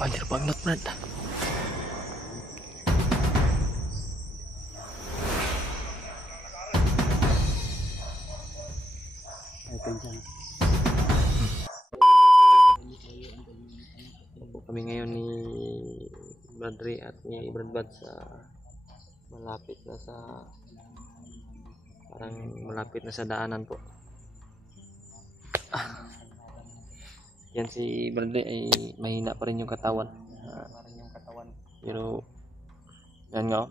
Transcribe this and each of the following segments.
Banjir banget, Brad. Kami ngayon ni Bradri at ni Bradbad sa malapit na sa daanan po. Yan si Bradley ay mahina pa rin yung katawan. Pero yan nga.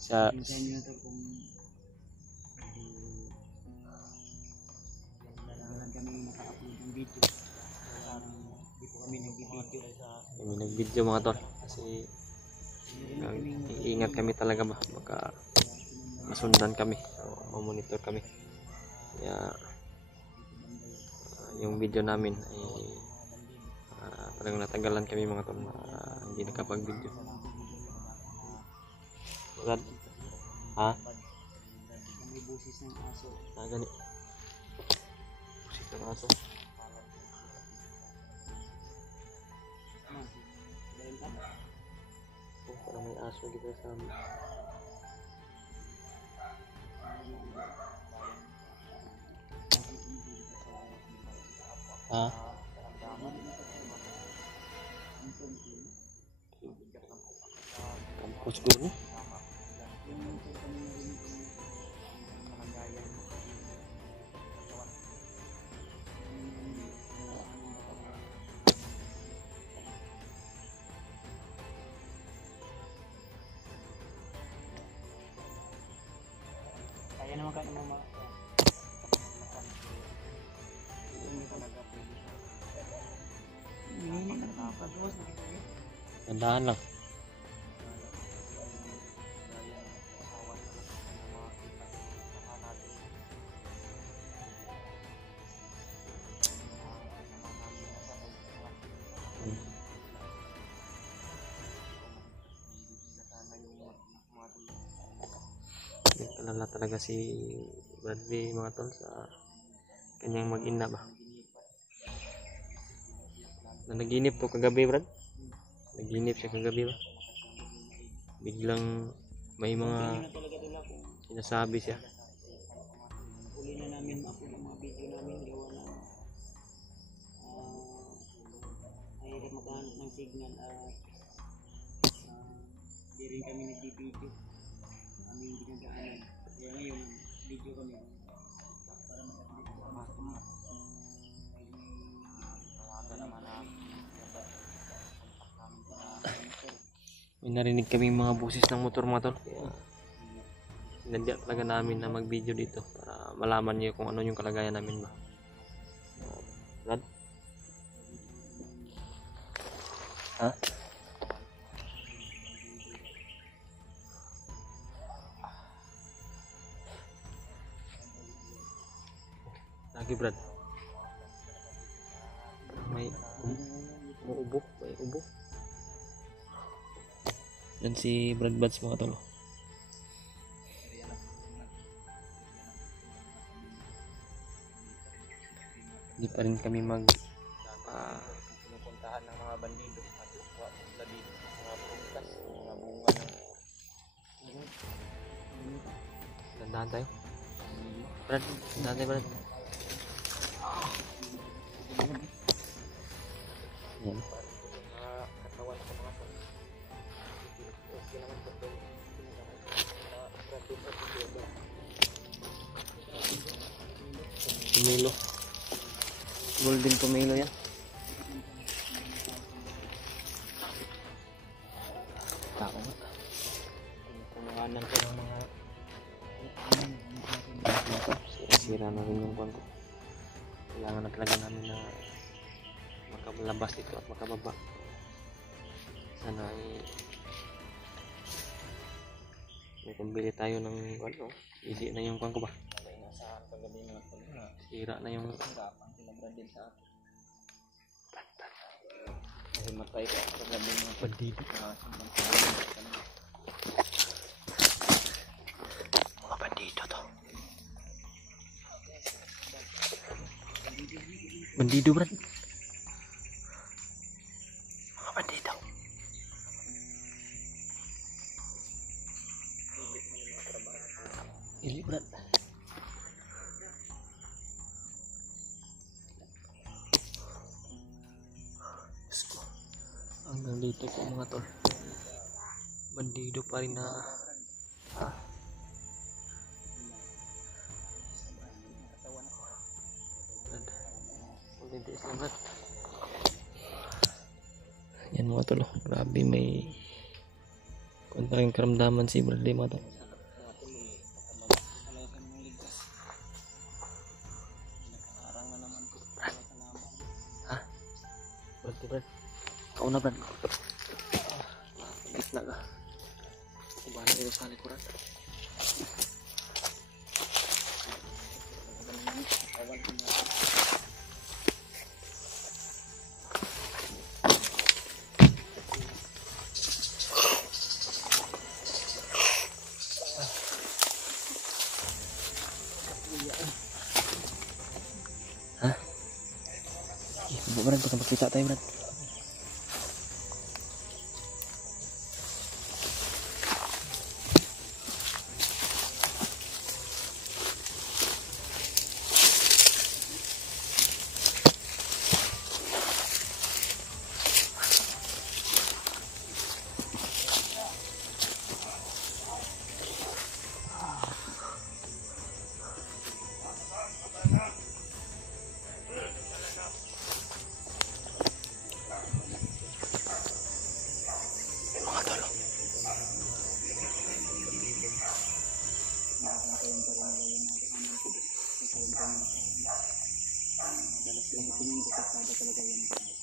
Sa kami nag-video mga tol kasi iingat kami talaga baka masundan kami o monitor kami. Kaya yung video namin ay talagang natagalan kami mga tol, hindi nakapag-video. Brad, ha? May busis ng aso. Gani. Busis ng aso. Oh, parang may aso dito sa amin. Ha? Kampus dulu. Kaya naman kayo mga Tandaan lang. Kalala talaga si Bradley mga tol sa kanyang mag-ina ba. Nanaginip to kagabi, Brad. Naginip siya kagabi ba. Biglang may mga sinasabi siya. Uli na namin ako ng mga video namin gawa na ay maghanap ng signal at di rin kami nag-video. Aming ginagaanan. Kaya ngayon video kami para makapagod. May narinig kami mga busis ng motor mga tol. Sinadya talaga namin na mag video dito para malaman niyo kung ano yung kalagayan namin ba. Brad? Ha? Lagi Brad. May ubo. Yan si Brad Bats mga tolo. Hindi pa rin kami pupuntahan ng mga bandido at kuha sila dito mga prutas, mga bunga ng dandahan tayo. Brad, dandahan tayo Brad. Yan. Pomelo. Golden pomelo yan. Tao nga. Kumahanan ko ng mga sira na rin yung kwento. Kailangan na talaga namin na makalabas dito at makababa. Sana ay may pambili tayo ng ano, hindi na yung kwento ba? Sira na yung din sa akin. Kasi matay ko kagabi mga bandido. Mga bandido to. Bandido, Brad. Mga bandido. Ili, Brad. Hanggang dito po mga tol. Bandido pa rin na yan mga tol. Grabe, may kontraking karamdaman si Bradley mga tol. Ha? Brad, kau na Brad. Gitna ka. Kubala dito sa likuran. Ha? Brad, baka makita tayo Brad.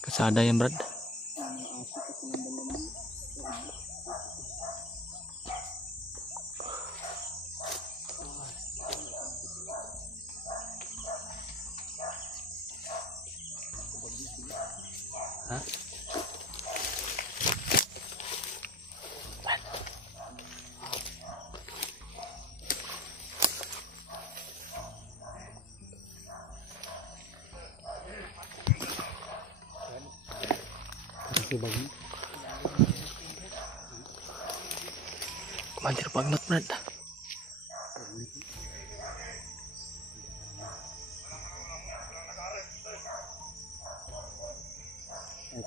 Kasada yan Brad. Ha? Kumantir banget Brad.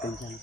Kencang.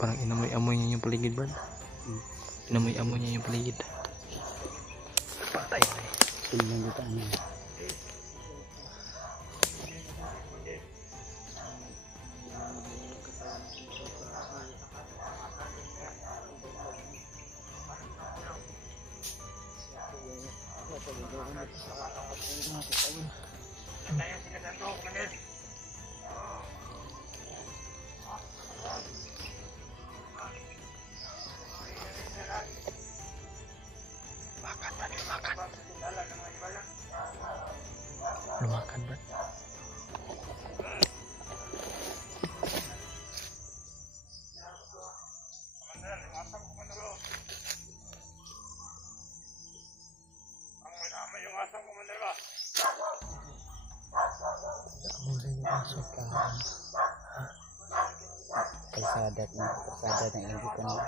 Parang inamoy-amoy niya yung paligid Brad. Inamoy-amoy niya yung paligid. Patay na eh. Tingnan dito ano. Lumakan Brad. Kalsada ng inggitan nila.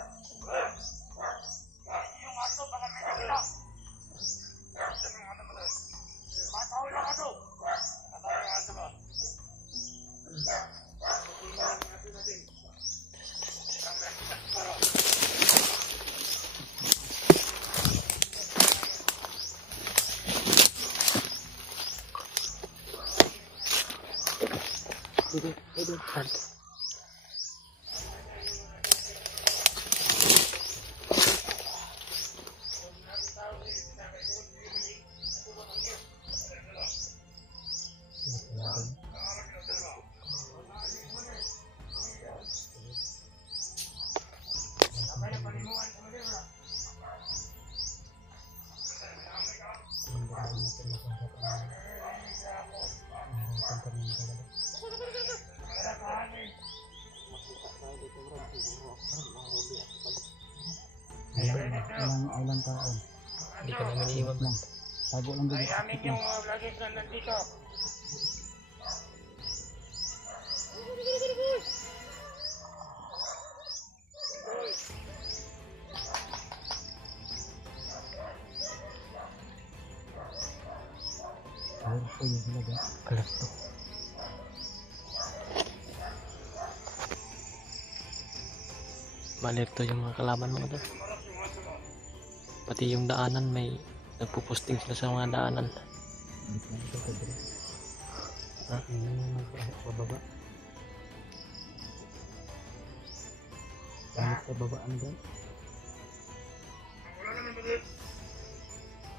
Ilang taon. Hindi ka namin iiwan Lang. Tago lang dito. Amin yung vloggers na nandito. Ayun po yung talaga. Kalat to. Malerto yung mga kalaban mo doon. Pati yung daanan may nagpo-posting sila sa mga daanan. Ha? Bababa. Gamit sa babaan dyan. Wala naman bangil.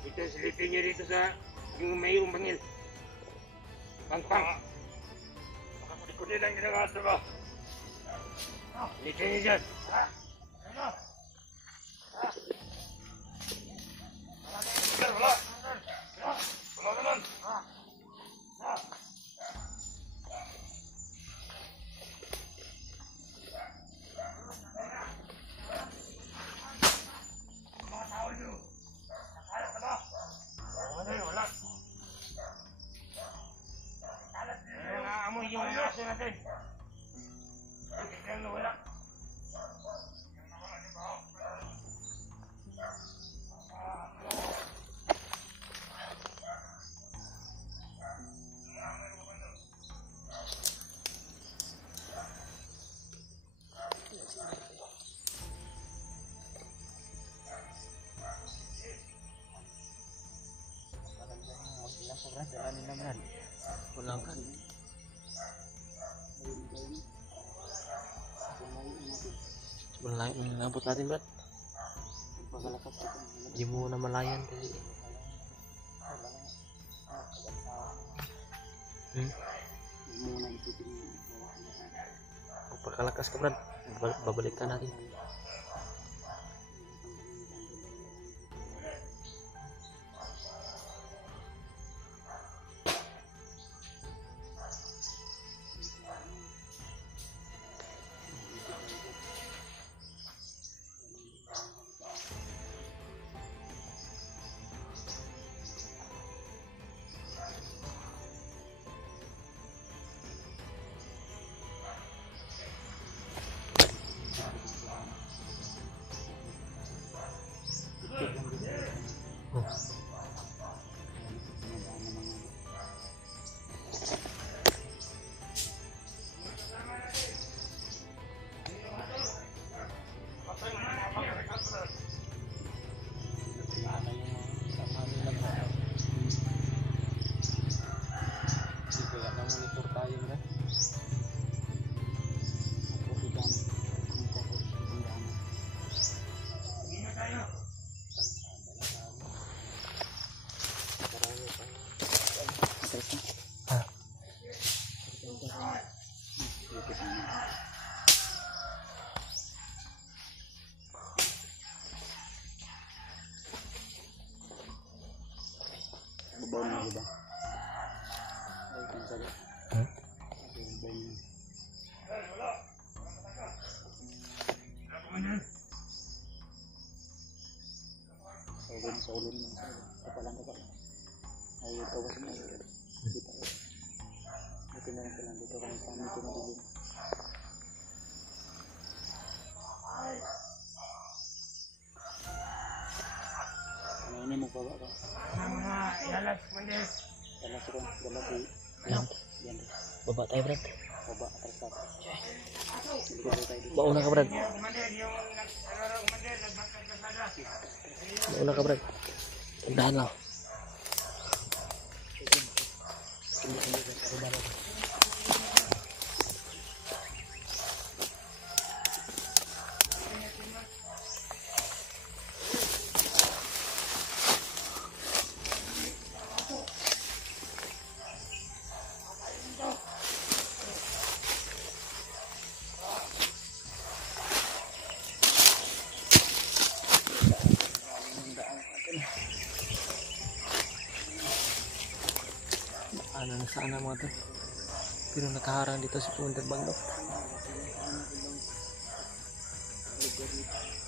Ito silipin niyo dito sa yung mayroong bangil. Pang-pang. Makakudikutin lang ginagawa sa ba? Silipin niyo dyan. Ano? Wala. Wala naman. Mga tao nyo. Nakalat na ba? Wala. Naamoy yung aso natin. Tignan na wala. Walang ka. Malayo nang nabot natin, Brad. Hindi mo na malayan kasi. Pagkalakas ka, Brad. Babalik ka natin. Babaw na iba. Ay, kung sabi. Sa ulin mo. Kapalang. Ay, tawas na. Dito na lang lang dito kami kami tumulong. Ano ini mo baba ka? Yalas, mandir. Yalas ko, yalas di. Yan. Yan. Baba tayo, Brad. Baba atas ka. Mauna ka, Brad. Mandir, yung naglalaro, mandir, nagbangkag ka sada. Mauna ka, Brad. Tindahan lang. ng sana mga tol. Pero nakaharang dito si Commander Bangnot. lugar dito.